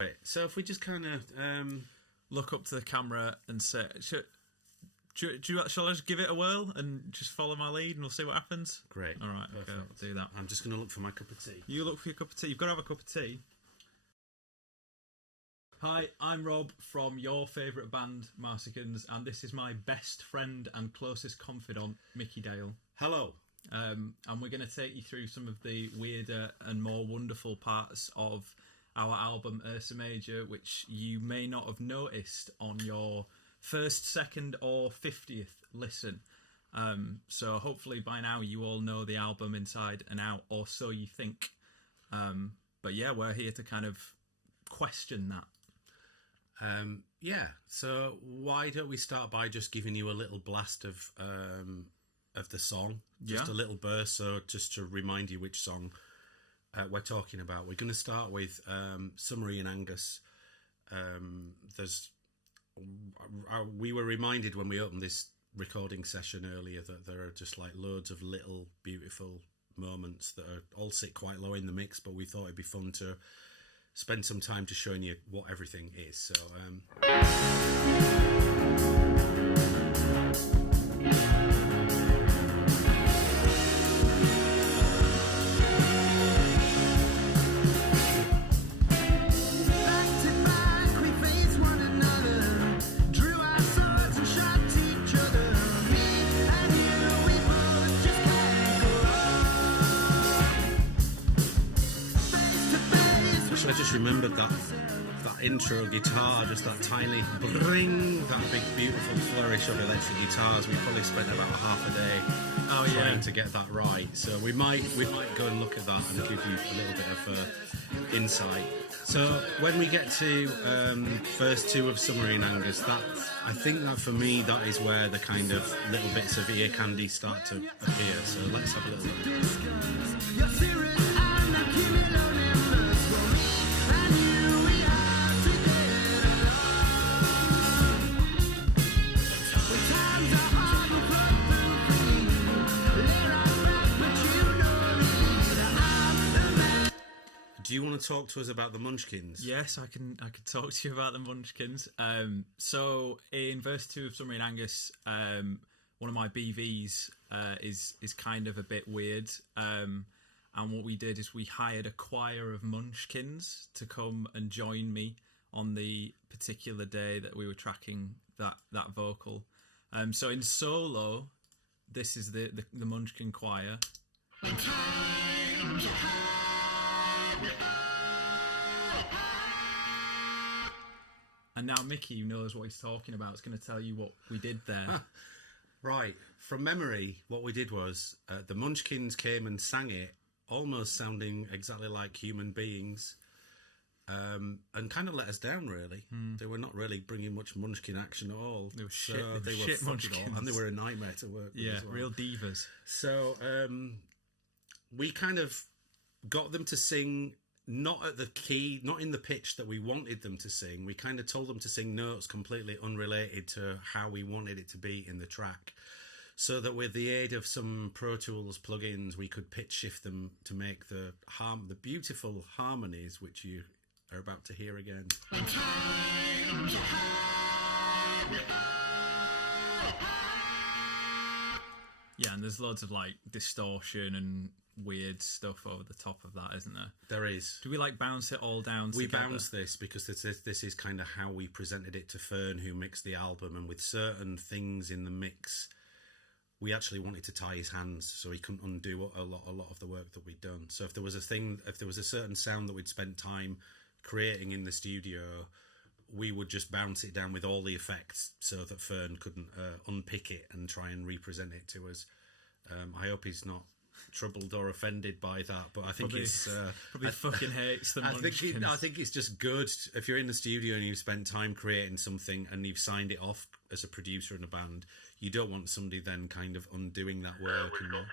Right, so if we just kind of look up to the camera and say, shall I just give it a whirl and just follow my lead and we'll see what happens? Great. All right, okay, I'll do that. I'm just going to look for my cup of tea. You look for your cup of tea. You've got to have a cup of tea. Hi, I'm Rob from your favourite band, Marsicans, and this is my best friend and closest confidant, Mickey Dale. Hello. And we're going to take you through some of the weirder and more wonderful parts of our album Ursa Major, which you may not have noticed on your first, second or 50th listen. So hopefully by now you all know the album inside and out, or so you think. But yeah, we're here to kind of question that. So why don't we start by just giving you a little blast of the song, just a little burst, so just to remind you which song we're talking about. We're going to start with Summery and Angus. We were reminded when we opened this recording session earlier that there are just like loads of little beautiful moments that all sit quite low in the mix, but we thought it'd be fun to spend some time to showing you what everything is. So I just remembered that intro guitar, just that tiny bring, that big beautiful flourish of electric guitars. We probably spent about half a day trying to get that right. So we might go and look at that and give you a little bit of insight. So when we get to verse 2 of Summery and Angus, I think that for me that is where the kind of little bits of ear candy start to appear. So let's have a little look. Do you want to talk to us about the Munchkins? Yes, I can talk to you about the Munchkins. So in verse 2 of Summery and Angus, one of my BVs is kind of a bit weird. And what we did is we hired a choir of Munchkins to come and join me on the particular day that we were tracking that vocal. So in solo, this is the Munchkin choir. And now Mickey knows what he's talking about. It's going to tell you what we did there. Right. From memory, what we did was the Munchkins came and sang it, almost sounding exactly like human beings, and kind of let us down, really. They were not really bringing much Munchkin action at all. They were shit. They were shit Munchkins. Munchkins. And they were a nightmare to work with as well. Real divas. So we kind of got them to sing not at the key, not in the pitch that we wanted them to sing. We kind of told them to sing notes completely unrelated to how we wanted it to be in the track, so that with the aid of some Pro Tools plugins, we could pitch shift them to make the beautiful harmonies, which you are about to hear again. Yeah, and there's loads of like distortion and weird stuff over the top of that, isn't there? There is. Do we like bounce it all down We together? bounce this because this is kind of how we presented it to Fern, who mixed the album, and with certain things in the mix, we actually wanted to tie his hands so he couldn't undo a lot of the work that we'd done. So if there was a certain sound that we'd spent time creating in the studio, we would just bounce it down with all the effects so that Fern couldn't unpick it and try and represent it to us. I hope he's not troubled or offended by that, but I think probably fucking hates the Munchkins. I think it's just good if you're in the studio and you've spent time creating something and you've signed it off as a producer in a band. You don't want somebody then kind of undoing that work. We've got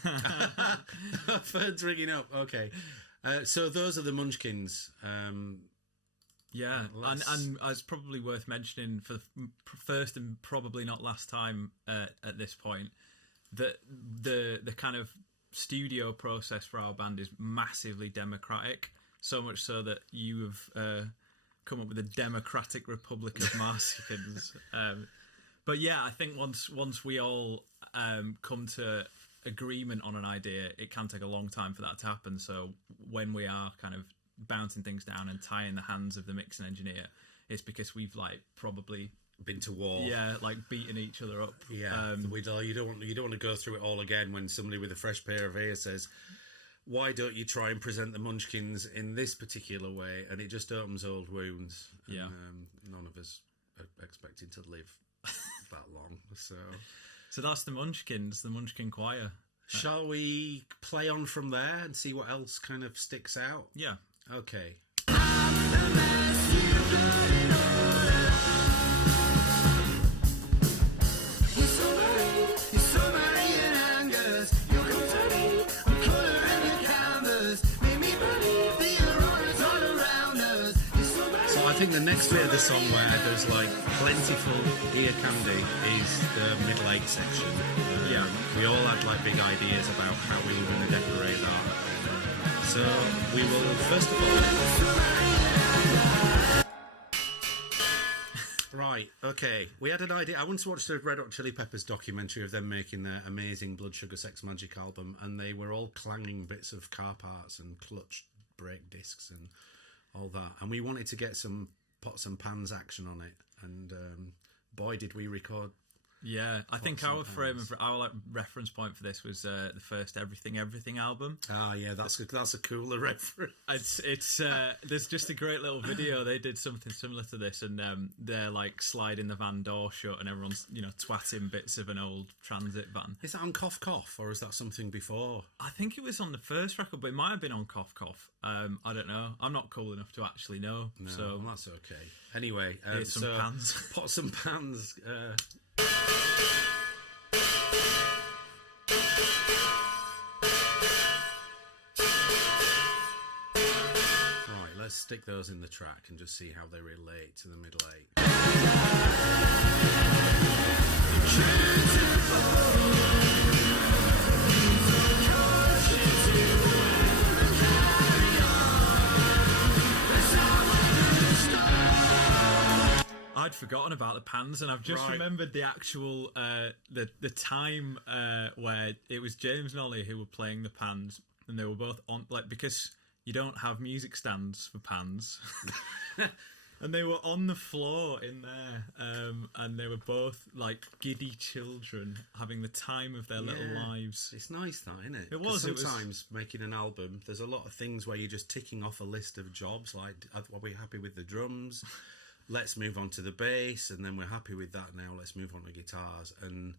Fern on the line. Fern's ringing up. Okay, so those are the Munchkins. Yeah, and it's probably worth mentioning for the first and probably not last time at this point that the kind of studio process for our band is massively democratic. So much so that you have come up with a democratic republic of Marsicans. But yeah, I think once we all come to agreement on an idea, it can take a long time for that to happen. So when we are kind of bouncing things down and tying the hands of the mixing engineer, it's because we've like probably been to war. Yeah, like beating each other up. Yeah, you don't want to go through it all again when somebody with a fresh pair of ears says, "Why don't you try and present the Munchkins in this particular way?" And it just opens old wounds. Yeah, and, none of us are expected to live that long. So that's the Munchkins, the Munchkin Choir. Shall we play on from there and see what else kind of sticks out? Yeah. Okay. Summery and Angus, you're concerning, I'm colouring the canvas, make me believe the aurora's all around us. So I think the next bit of the song where there's like plentiful ear candy is the middle eight section. Yeah, we all had like big ideas about how we were going to decorate that. So we will first of all. Right, okay. We had an idea. I once watched the Red Hot Chili Peppers documentary of them making their amazing Blood Sugar Sex Magic album, and they were all clanging bits of car parts and clutch brake discs and all that. And we wanted to get some pots and pans action on it, and boy, did we record. Yeah, I think our like reference point for this was the first Everything album. Ah, yeah, that's a cooler reference. It's there's just a great little video. They did something similar to this, and they're like sliding the van door shut, and everyone's twatting bits of an old transit van. Is that on Cough Cough, or is that something before? I think it was on the first record, but it might have been on Cough Cough. I don't know. I'm not cool enough to actually know. No, so well, that's okay. Anyway, here's some pans. Pots and pans. Right, let's stick those in the track and just see how they relate to the middle eight. I'd forgotten about the pans, and I've just remembered the actual the time where it was James and Ollie who were playing the pans, and they were both on, like, because you don't have music stands for pans, and they were on the floor in there, and they were both like giddy children having the time of their little lives. It's nice, that, isn't it? It was. Sometimes making an album, there's a lot of things where you're just ticking off a list of jobs, like, are we happy with the drums? Let's move on to the bass, and then we're happy with that now. Let's move on to guitars. And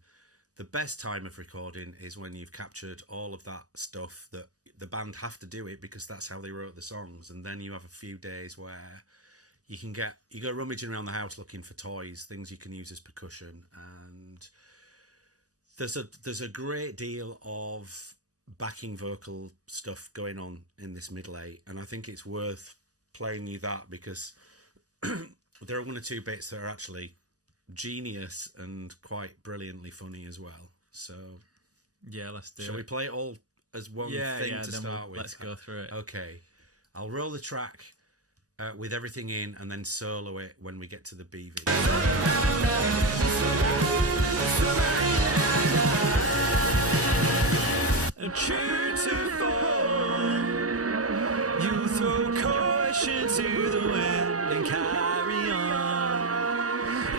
the best time of recording is when you've captured all of that stuff that the band have to do it because that's how they wrote the songs. And then you have a few days where you go rummaging around the house looking for toys, things you can use as percussion. And there's a great deal of backing vocal stuff going on in this middle eight. And I think it's worth playing you that because there are one or two bits that are actually genius and quite brilliantly funny as well. So yeah, let's do it. Shall we play it all as one thing to start with? Let's go through it. Okay. I'll roll the track with everything in and then solo it when we get to the BV. True to form, you throw caution to the wind and carry on.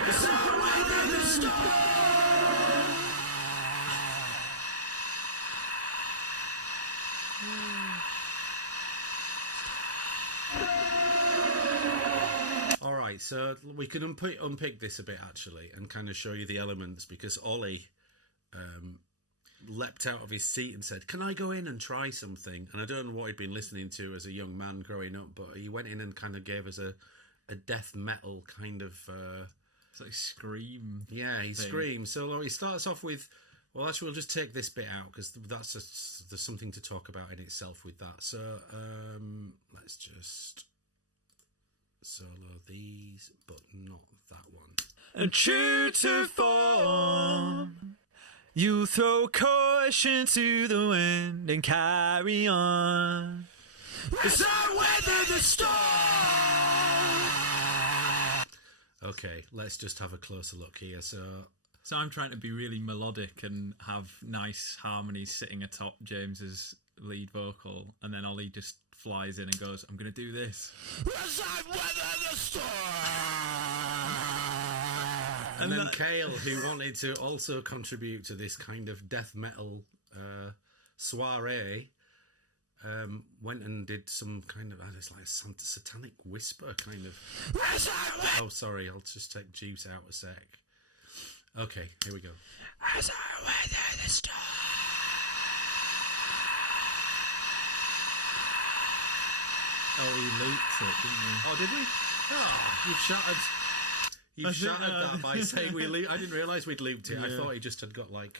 It's all weather the storm. All right, so we can unpick this a bit actually and kind of show you the elements because Ollie leapt out of his seat and said, "Can I go in and try something?" And I don't know what he'd been listening to as a young man growing up, but he went in and kind of gave us a death metal kind of it's like scream. Yeah, he screams. So he starts off with, well, actually, we'll just take this bit out because there's something to talk about in itself with that. So let's just solo these, but not that one. And true to form, you throw caution to the wind and carry on. as I weather the storm. Okay, let's just have a closer look here. So I'm trying to be really melodic and have nice harmonies sitting atop James's lead vocal, and then Ollie just flies in and goes, I'm going to do this. As I weather the storm. And then Cale, who wanted to also contribute to this kind of death metal soiree, went and did some kind of, it's like a satanic whisper kind of. Oh, sorry, I'll just take Juice out a sec. Okay, here we go. As I weather the storm. Oh, we looped it, didn't we? Oh, did we? Oh, you've shattered that by saying we looped. I didn't realise we'd looped it. Yeah. I thought he just had got like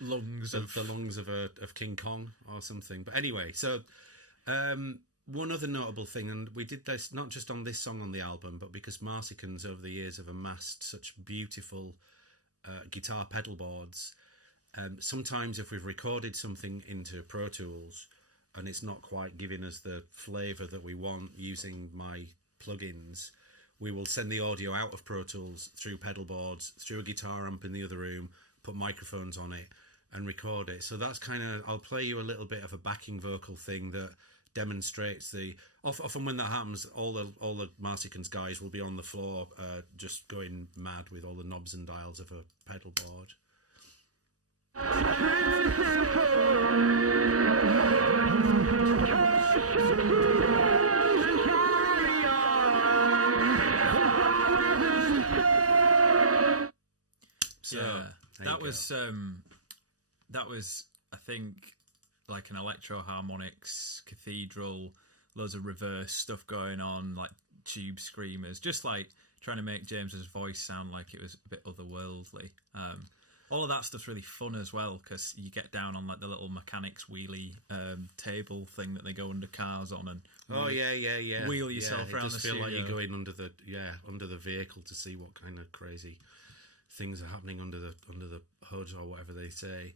lungs of the lungs of King Kong or something. But anyway, so one other notable thing, and we did this not just on this song on the album, but because Marsicans over the years have amassed such beautiful guitar pedal boards. Sometimes if we've recorded something into Pro Tools and it's not quite giving us the flavour that we want using my plugins, we will send the audio out of Pro Tools through pedal boards, through a guitar amp in the other room, put microphones on it and record it. So that's kind of, I'll play you a little bit of a backing vocal thing that demonstrates the, often when that happens, all the Marsicans guys will be on the floor just going mad with all the knobs and dials of a pedal board. So that was I think like an electro harmonics cathedral, loads of reverse stuff going on, like tube screamers, just like trying to make James's voice sound like it was a bit otherworldly. All of that stuff's really fun as well, because you get down on like the little mechanics wheelie table thing that they go under cars on and wheel yourself around the studio. Like you're going under the vehicle to see what kind of crazy things are happening under the hood or whatever they say.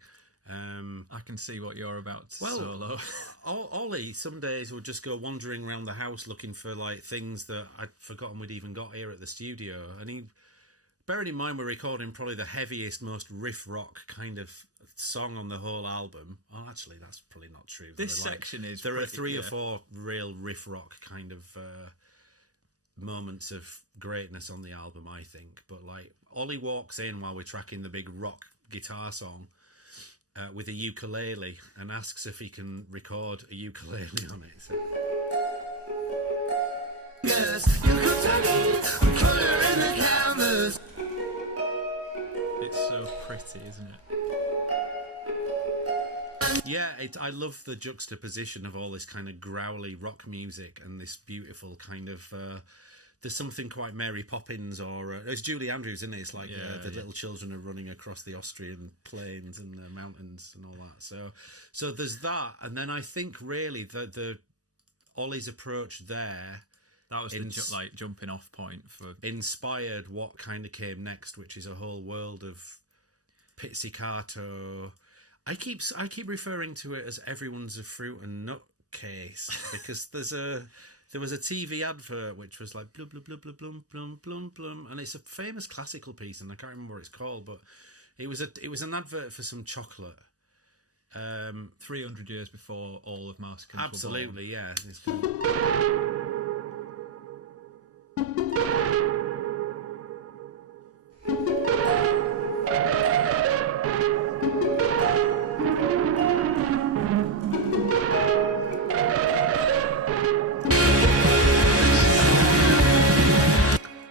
I can see what you're about to solo. Ollie some days would just go wandering around the house looking for like things that I'd forgotten we'd even got here at the studio, and he, bearing in mind we're recording probably the heaviest, most riff rock kind of song on the whole album. Oh, actually, that's probably not true. There are 3 or 4 real riff rock kind of moments of greatness on the album, I think. But like Ollie walks in while we're tracking the big rock guitar song with a ukulele and asks if he can record a ukulele on it. So. Yes, you could take it, color in the canvas. It's so pretty, isn't it? Yeah, I love the juxtaposition of all this kind of growly rock music and this beautiful kind of there's something quite Mary Poppins, or it's Julie Andrews, isn't it? It's like the little children are running across the Austrian plains and the mountains and all that. So there's that, and then I think really the Ollie's approach there, that was the jumping off point for inspired what kind of came next, which is a whole world of pizzicato. I keep referring to it as everyone's a fruit and nut case because there was a TV advert which was like blum blum blum blum blum blum blum blum, and it's a famous classical piece, and I can't remember what it's called, but it was an advert for some chocolate. 300 years before all of Marsicans. Absolutely, yeah.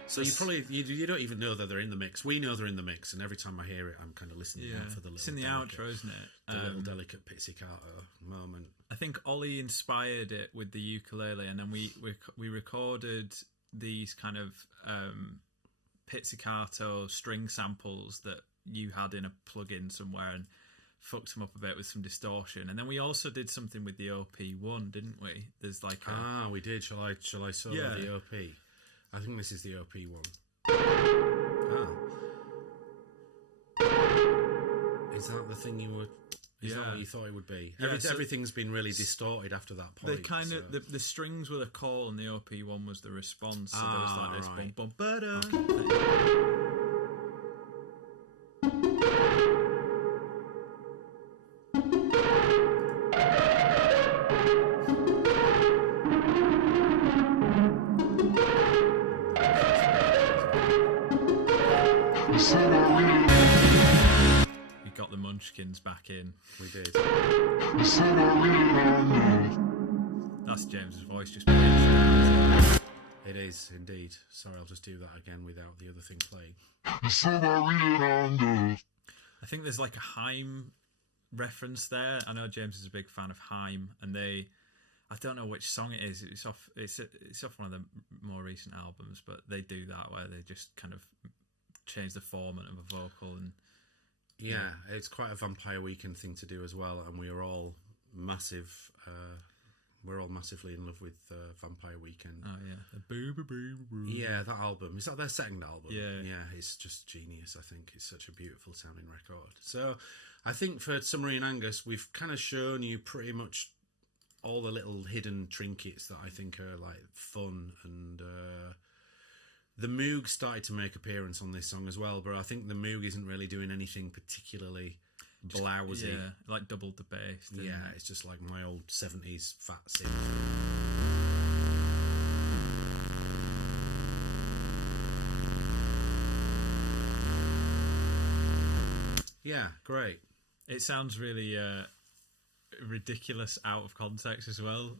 So you don't even know that they're in the mix. We know they're in the mix, and every time I hear it, I'm kind of listening out for the little. It's in the outro, isn't it? The little delicate pizzicato moment. I think Ollie inspired it with the ukulele, and then we recorded these kind of pizzicato string samples that you had in a plugin somewhere, and fucked them up a bit with some distortion. And then we also did something with the OP1, didn't we? There's like we did. Shall I solo the OP? I think this is the OP one. Is that the thing you were It's not what you thought it would be. Yeah, so Everything's been really distorted after that point. They kind of the strings were the call and the OP one was the response. So there was like this right. bum bum ba-da. You got the Munchkins back in. We did. That's James's voice just playing. It is indeed. Sorry, I'll just do that again without the other thing playing. I think there's like a Haim reference there. I know James is a big fan of Haim, and I don't know which song it is. It's off one of the more recent albums, but they do that where they just kind of change the format of a vocal and. Yeah, it's quite a Vampire Weekend thing to do as well, and we are all massive. We're all massively in love with Vampire Weekend. Oh yeah, Yeah, that album. Is that their second album? Yeah, it's just genius. I think it's such a beautiful sounding record. So, I think for Summery and Angus, we've kind of shown you pretty much all the little hidden trinkets that I think are like fun and. The Moog started to make appearance on this song as well, but I think the Moog isn't really doing anything particularly blousy. Yeah, like doubled the bass. Yeah, it's just like my old 70s fat synth. Yeah, great. It sounds really ridiculous out of context as well.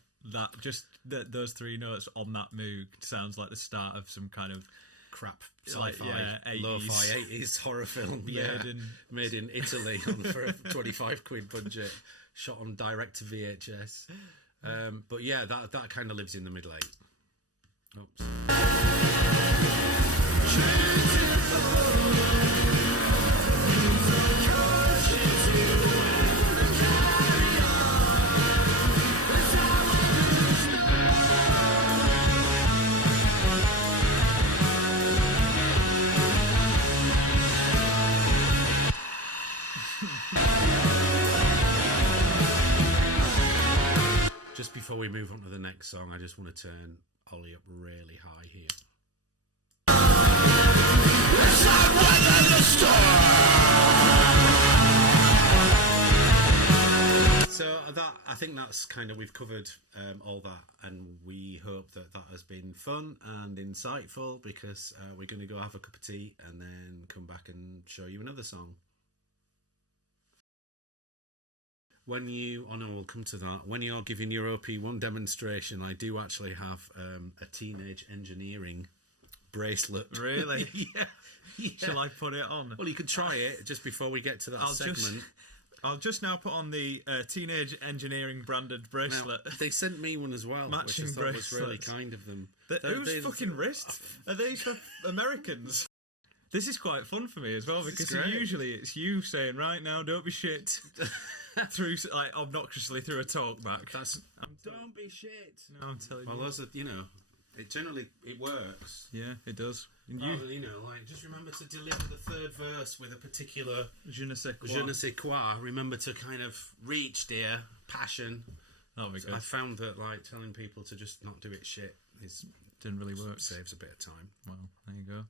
Those three notes on that Moog sounds like the start of some kind of crap like, sci-fi, 80s. lo-fi 80s horror film. Made in Italy for a 25 quid budget, shot on direct to VHS. But yeah, that kind of lives in the middle eight. Oops. Just before we move on to the next song, I just want to turn Ollie up really high here. So I think that's kind of, we've covered all that, and we hope that has been fun and insightful, because we're going to go have a cup of tea and then come back and show you another song. We'll come to that. When you're giving your OP1 demonstration, I do actually have a teenage engineering bracelet. Really? Yeah. Shall I put it on? Well, you could try it just before we get to that segment. I'll just now put on the teenage engineering branded bracelet. Now, they sent me one as well, Matching which I thought was bracelets. really kind of them. Whose fucking wrists are these for Americans? This is quite fun for me as well, because usually it's you saying, right now, don't be shit. Through like obnoxiously through a talkback. Don't be shit. No, I'm telling you. Well, those are, it works. Yeah, it does. And just remember to deliver the third verse with a particular je ne sais quoi. Je ne sais quoi. Remember to kind of reach, dear, passion. That'll be good. I found that telling people to just not do it shit didn't really work. Saves a bit of time. Well, there you go.